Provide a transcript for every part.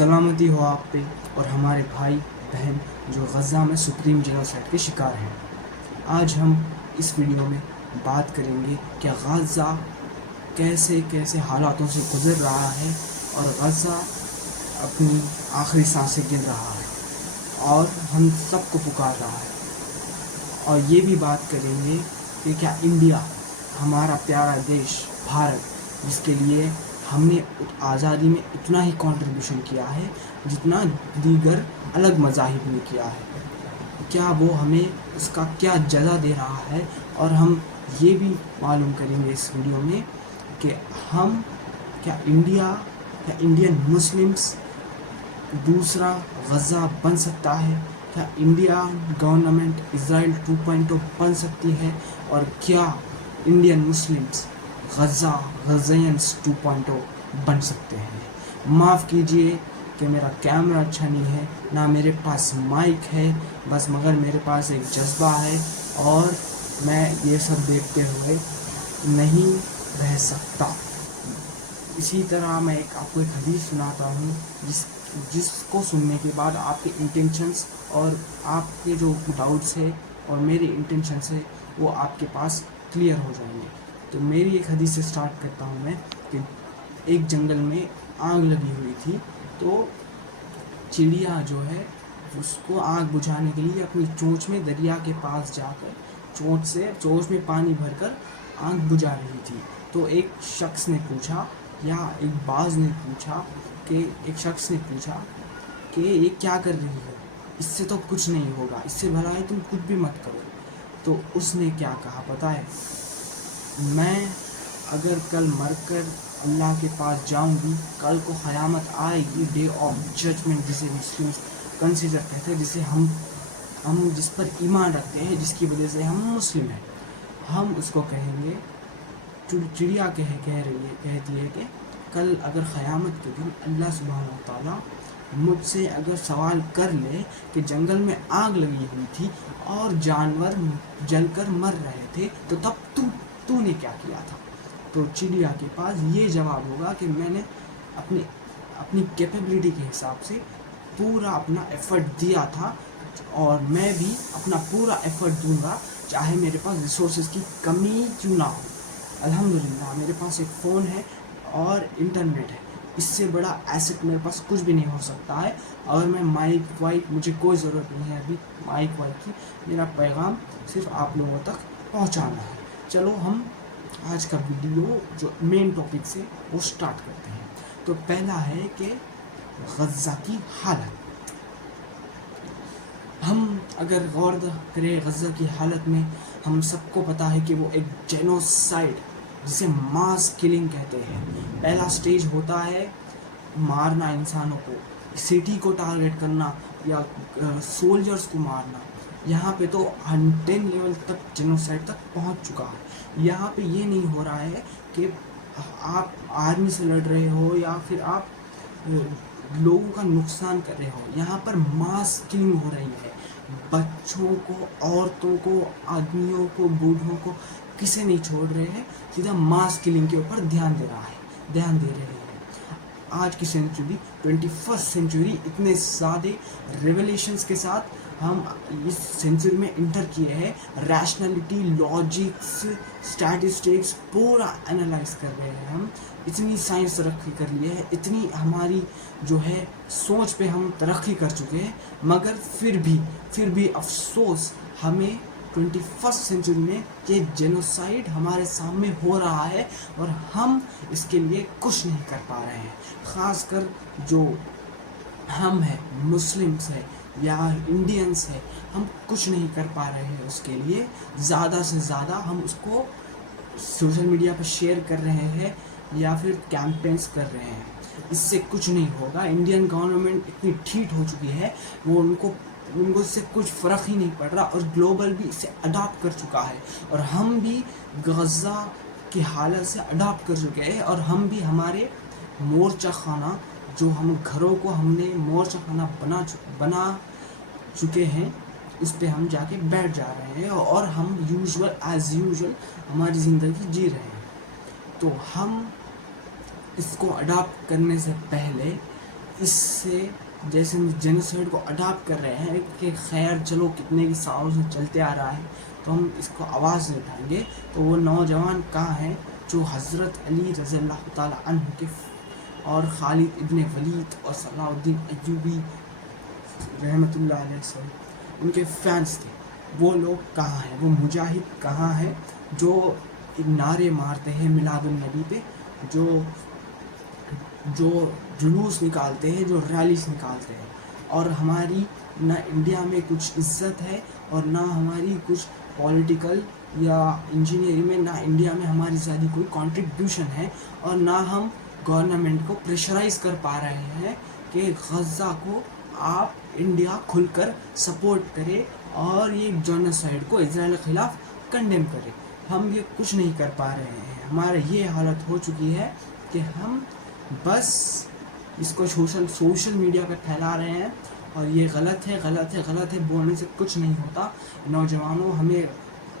سلامتی ہو آپ پہ اور ہمارے بھائی بہن جو غزہ میں سپریم جینوسائیڈ کے شکار ہیں۔ آج ہم اس ویڈیو میں بات کریں گے کہ غزہ کیسے کیسے حالاتوں سے گزر رہا ہے اور غزہ اپنی آخری سانسیں گن رہا ہے اور ہم سب کو پکار رہا ہے۔ اور یہ بھی بات کریں گے کہ کیا انڈیا، ہمارا پیارا دیش بھارت، جس کے لیے ہم نے آزادی میں اتنا ہی کنٹریبیوشن کیا ہے جتنا دیگر الگ مذاہب نے کیا ہے، کیا وہ ہمیں اس کا کیا جزا دے رہا ہے؟ اور ہم یہ بھی معلوم کریں گے اس ویڈیو میں کہ کیا انڈین مسلمز دوسرا غزہ بن سکتا ہے؟ کیا انڈیا گورنمنٹ اسرائیل 2.0 بن سکتی ہے؟ اور کیا انڈین مسلمز غزینز 2.0 بن سکتے ہیں؟ معاف کیجئے کہ میرا کیمرہ اچھا نہیں ہے، نہ میرے پاس مائک ہے، بس مگر میرے پاس ایک جذبہ ہے اور میں یہ سب دیکھتے ہوئے نہیں رہ سکتا۔ اسی طرح میں آپ کو ایک حدیث سناتا ہوں جس کو سننے کے بعد آپ کے انٹینشنز اور آپ کے جو ڈاؤٹس ہے اور میرے انٹینشنز ہے وہ آپ کے پاس کلیئر ہو جائیں گے۔ تو میری ایک حدیث سے سٹارٹ کرتا ہوں میں کہ ایک جنگل میں آگ لگی ہوئی تھی، تو چڑیا جو ہے اس کو آگ بجھانے کے لیے اپنی چونچ میں دریا کے پاس جا کر چونچ میں پانی بھر کر آگ بجھا رہی تھی۔ تو ایک شخص نے پوچھا یا ایک باز نے پوچھا کہ یہ کیا کر رہی ہے، اس سے تو کچھ نہیں ہوگا، اس سے بھلا ہے تم کچھ بھی مت کرو۔ تو اس نے کیا کہا پتہ ہے؟ میں اگر کل مر کر اللہ کے پاس جاؤں گی، کل کو قیامت آئے گی، ڈے آف ججمنٹ جسے مسلم کنسیڈر کہتے ہیں، جسے ہم جس پر ایمان رکھتے ہیں، جس کی وجہ سے ہم مسلم ہیں، ہم اس کو کہیں گے، چڑیا کہتی ہے کہ کل اگر قیامت کے دن اللہ سبحانہ و تعالیٰ مجھ سے اگر سوال کر لے کہ جنگل میں آگ لگی ہوئی تھی اور جانور جل کر مر رہے تھے تو تب تو نے کیا کیا تھا؟ تو چڑیا کے پاس یہ جواب ہوگا کہ میں نے اپنی کیپیبلٹی کے حساب سے پورا اپنا ایفرٹ دیا تھا اور میں بھی اپنا پورا ایفرٹ دوں گا، چاہے میرے پاس ریسورسز کی کمی کیوں نہ ہو۔ الحمدللہ میرے پاس ایک فون ہے اور انٹرنیٹ ہے، اس سے بڑا ایسٹ میرے پاس کچھ بھی نہیں ہو سکتا ہے۔ اور میں مائک وائک مجھے کوئی ضرورت نہیں ہے ابھی مائک وائک کی، میرا پیغام صرف آپ لوگوں تک پہنچانا ہے۔ چلو ہم آج کا ویڈیو جو مین ٹاپک سے وہ سٹارٹ کرتے ہیں۔ تو پہلا ہے کہ غزہ کی حالت۔ ہم اگر غور کریں غزہ کی حالت میں، ہم سب کو پتہ ہے کہ وہ ایک جینوسائیڈ جسے ماس کلنگ کہتے ہیں۔ پہلا سٹیج ہوتا ہے مارنا انسانوں کو، سٹی کو ٹارگٹ کرنا یا سولجرز کو مارنا۔ یہاں پہ تو 10 لیول تک جینوسائیڈ تک پہنچ چکا ہے۔ یہاں پہ یہ نہیں ہو رہا ہے کہ آپ آرمی سے لڑ رہے ہو یا پھر آپ لوگوں کا نقصان کر رہے ہو، یہاں پر ماس کلنگ ہو رہی ہے۔ بچوں کو، عورتوں کو، آدمیوں کو، بوڑھوں کو کسے نہیں چھوڑ رہے ہیں، سیدھا ماس کلنگ کے اوپر دھیان دے رہے ہیں۔ آج کی سینچری 21 سینچری اتنے زیادہ ریولیشنز کے ساتھ ہم اس سینچری میں انٹر کیے ہیں، ریشنلٹی، لاجکس، اسٹیٹسٹکس پورا انالائز کر رہے ہیں۔ ہم اتنی سائنس ترقی کر لیے ہے، اتنی ہماری جو ہے سوچ پہ ہم ترقی کر چکے ہیں، مگر پھر بھی افسوس ہمیں 21 سینچری میں یہ جینوسائیڈ ہمارے سامنے ہو رہا ہے اور ہم اس کے لیے کچھ نہیں کر پا رہے ہیں۔ خاص کر جو ہم ہیں، مسلمس ہیں یا انڈینس ہیں، ہم کچھ نہیں کر پا رہے ہیں اس کے لیے۔ زیادہ سے زیادہ ہم اس کو سوشل میڈیا پر شیئر کر رہے ہیں یا پھر کیمپینز کر رہے ہیں، اس سے کچھ نہیں ہوگا۔ انڈین گورنمنٹ اتنی ڈھیٹ ہو چکی ہے، وہ ان کو اس سے کچھ فرق ہی نہیں پڑ رہا اور گلوبل بھی اسے اڈاپٹ کر چکا ہے اور ہم بھی غزہ کی حالت سے اڈاپٹ کر چکے ہیں اور ہم بھی ہمارے مورچہ خانہ جو ہم گھروں کو ہم نے مورچہ خانہ بنا چکے ہیں، اس پہ ہم جا کے بیٹھ جا رہے ہیں اور ہم ایز یوزول ہماری زندگی جی رہے ہیں۔ تو ہم اس کو اڈاپٹ کرنے سے پہلے اس سے جیسے جینوسائڈ کو اڈاپٹ کر رہے ہیں کہ خیر چلو کتنے کی سالوں سے چلتے آ رہا ہے تو ہم اس کو آواز نہیں اٹھائیں گے، تو وہ نوجوان کہاں ہیں جو حضرت علی رضی اللہ تعالیٰ عنہ کے اور خالد ابن ولید اور صلاح الدین ایوبی رحمۃ اللہ علیہ وسلم ان کے فینس تھے؟ وہ لوگ کہاں ہیں؟ وہ مجاہد کہاں ہیں جو نعرے مارتے ہیں میلاد النبی پہ، جو جلوس نکالتے ہیں، جو ریلیز نکالتے ہیں؟ اور ہماری نہ انڈیا میں کچھ عزت ہے اور نہ ہماری کچھ پولیٹیکل یا انجینئرنگ میں، نہ انڈیا میں ہماری زیادہ کوئی کنٹریبیوشن ہے، اور نہ ہم گورنمنٹ کو پریشرائز کر پا رہے ہیں کہ غزہ کو آپ انڈیا کھل کر سپورٹ کرے اور یہ جونوسائڈ کو اسرائیل کے خلاف کنڈیم کرے۔ ہم یہ کچھ نہیں کر پا رہے ہیں، ہمارا یہ حالت ہو چکی ہے کہ ہم بس اس کو سوشل میڈیا پہ پھیلا رہے ہیں، اور یہ غلط ہے غلط ہے غلط ہے بولنے سے کچھ نہیں ہوتا۔ نوجوانوں،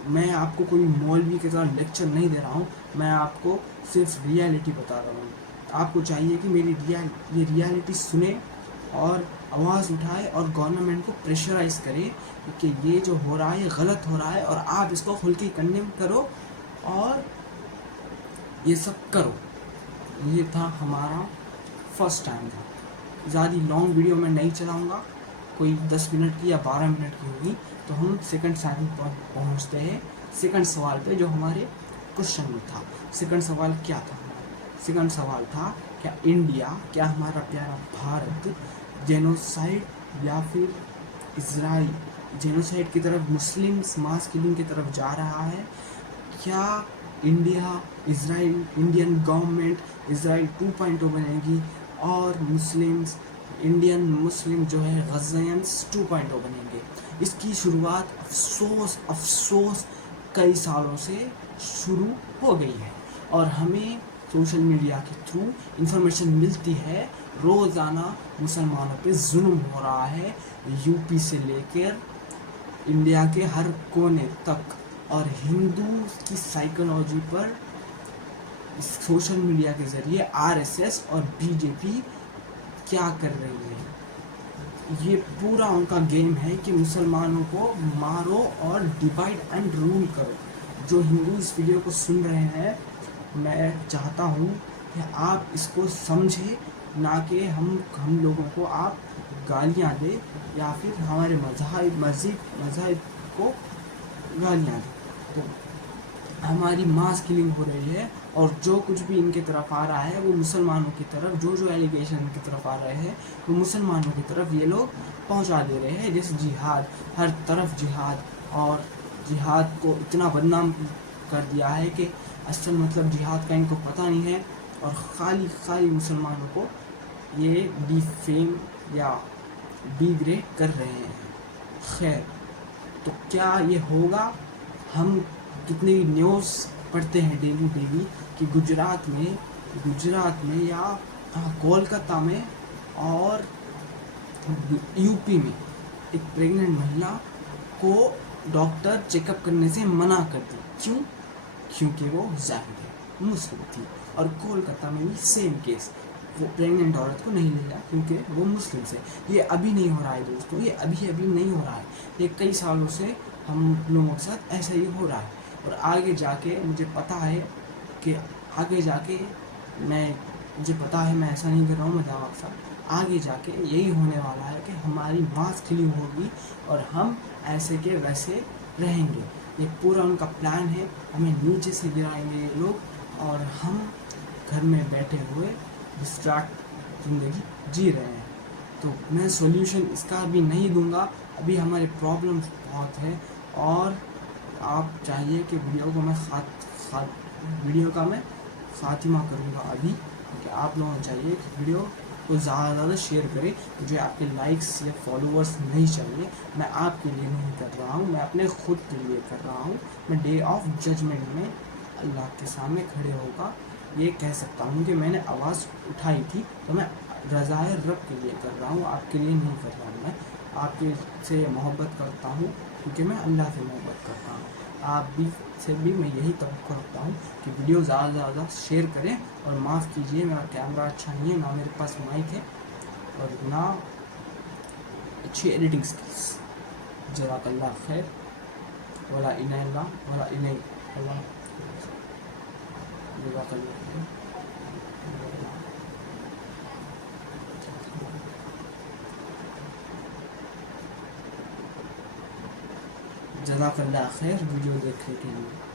میں آپ کو کوئی مولوی کے طرح لیکچر نہیں دے رہا ہوں، میں آپ کو صرف ریالٹی بتا رہا ہوں۔ آپ کو چاہیے کہ میری یہ ریالٹی سنیں اور آواز اٹھائے اور گورنمنٹ کو پریشرائز کرے کہ یہ جو ہو رہا ہے یہ غلط ہو رہا ہے، اور آپ اس کو کھل کے کنڈیم کرو اور یہ سب کرو۔ یہ تھا ہمارا فرسٹ ٹائم تھا۔ زیادہ لانگ ویڈیو میں نہیں چلاؤں گا، کوئی 10 منٹ کی یا 12 منٹ کی ہوگی، تو ہم سیکنڈ سیکنڈ پر پہنچتے ہیں، سیکنڈ سوال پہ جو ہمارے کوشچن میں تھا۔ سیکنڈ سوال کیا تھا؟ سیکنڈ سوال تھا کیا انڈیا، کیا ہمارا پیارا بھارت جینوسائڈ یا پھر اسرائیل جینوسائڈ کی طرف، مسلمس ماس کلنگ کی طرف جا رہا ہے؟ کیا انڈیا اسرائیل، انڈین گورنمنٹ اسرائیل 2.0 بنے گی اور مسلمس، انڈین مسلم جو ہے غزینس 2.0 بنیں گے؟ اس کی شروعات افسوس کئی سالوں سے شروع ہو گئی ہے، اور ہمیں سوشل میڈیا کے تھرو انفارمیشن ملتی ہے روزانہ مسلمانوں پہ ظلم ہو رہا ہے، یو پی سے لے کر انڈیا کے ہر کونے تک، اور ہندو کی سائیکالوجی پر سوشل میڈیا کے ذریعے RSS اور BJP کیا کر رہی ہے؟ یہ پورا ان کا گیم ہے کہ مسلمانوں کو مارو اور ڈیوائڈ اینڈ رول کرو۔ جو ہندو اس ویڈیو کو سن رہے ہیں، میں چاہتا ہوں کہ آپ اس کو سمجھیں، نہ کہ ہم لوگوں کو آپ گالیاں دیں یا پھر ہمارے مذہب کو گالیاں دیں۔ تو ہماری ماس کلنگ ہو رہی ہے، اور جو کچھ بھی ان کی طرف آ رہا ہے وہ مسلمانوں کی طرف، جو ایلیگیشن ان کی طرف آ رہے ہیں وہ مسلمانوں کی طرف یہ لوگ پہنچا دے رہے ہیں۔ جیسے جہاد، ہر طرف جہاد، اور جہاد کو اتنا بدنام کر دیا ہے کہ اصل مطلب جہاد کا ان کو پتہ نہیں ہے، اور خالی مسلمانوں کو یہ ڈی فیم یا ڈی گریڈ کر رہے ہیں۔ خیر، تو کیا یہ ہوگا؟ ہم کتنی نیوز پڑھتے ہیں ڈیلی کہ گجرات میں یا کولکتہ میں اور یو پی میں ایک پریگننٹ مہیلا کو ڈاکٹر چیک اپ کرنے سے منع کر دی۔ کیونکہ وہ زاہد ہے، مسلم تھی۔ اور کولکتہ میں بھی سیم کیس، وہ پریگننٹ عورت کو نہیں لیا کیونکہ وہ مسلم سے۔ یہ ابھی نہیں ہو رہا ہے دوستوں، یہ ابھی نہیں ہو رہا ہے، یہ کئی سالوں سے ہم لوگوں کے ساتھ ایسا ہی ہو رہا ہے، اور آگے جا کے مجھے پتہ ہے کہ مجھے پتا ہے، میں ایسا نہیں کر رہا ہوں، میں دعویٰ کے ساتھ آگے جا کے یہی ہونے والا ہے کہ ہماری ماس کلنگ ہوگی اور ہم ایسے کے ویسے رہیں گے۔ یہ پورا ان کا پلان ہے، ہمیں نیچے سے گرائیں گے یہ لوگ، اور ہم گھر میں بیٹھے ہوئے ڈسٹریکٹ زندگی جی رہے ہیں۔ تو میں سولوشن اس کا ابھی نہیں دوں گا، ابھی ہمارے پرابلمس بہت ہے، اور آپ چاہیے کہ ویڈیو کا میں خاتمہ کروں گا ابھی، کہ آپ لوگوں کو چاہیے کہ ویڈیو کو زیادہ شیئر کریں۔ مجھے آپ کے لائکس یا فالوورس نہیں چاہیے، میں آپ کے لیے نہیں کر رہا ہوں، میں اپنے خود کے لیے کر رہا ہوں۔ میں ڈے آف ججمنٹ میں اللہ کے سامنے کھڑے ہوگا یہ کہہ سکتا ہوں کہ میں نے آواز اٹھائی تھی، تو میں رضائے رب کے لیے کر رہا ہوں، آپ کے لیے نہیں کر رہا ہوں۔ میں آپ کے سے محبت کرتا ہوں کیونکہ میں اللہ سے محبت کرتا ہوں۔ آپ بھی سے بھی میں یہی توقع رکھتا ہوں کہ ویڈیو زیادہ شیئر کریں، اور معاف کیجیے میرا کیمرہ اچھا نہیں ہے، نہ میرے پاس مائک ہے، اور اتنا اچھی ایڈیٹنگ سکلس. جزاک اللہ خیر. ولا الہ الا ولا الہ اللہ. جزاک اللہ خیر. جزاک اللہ خیر ویڈیو دیکھنے کے لیے.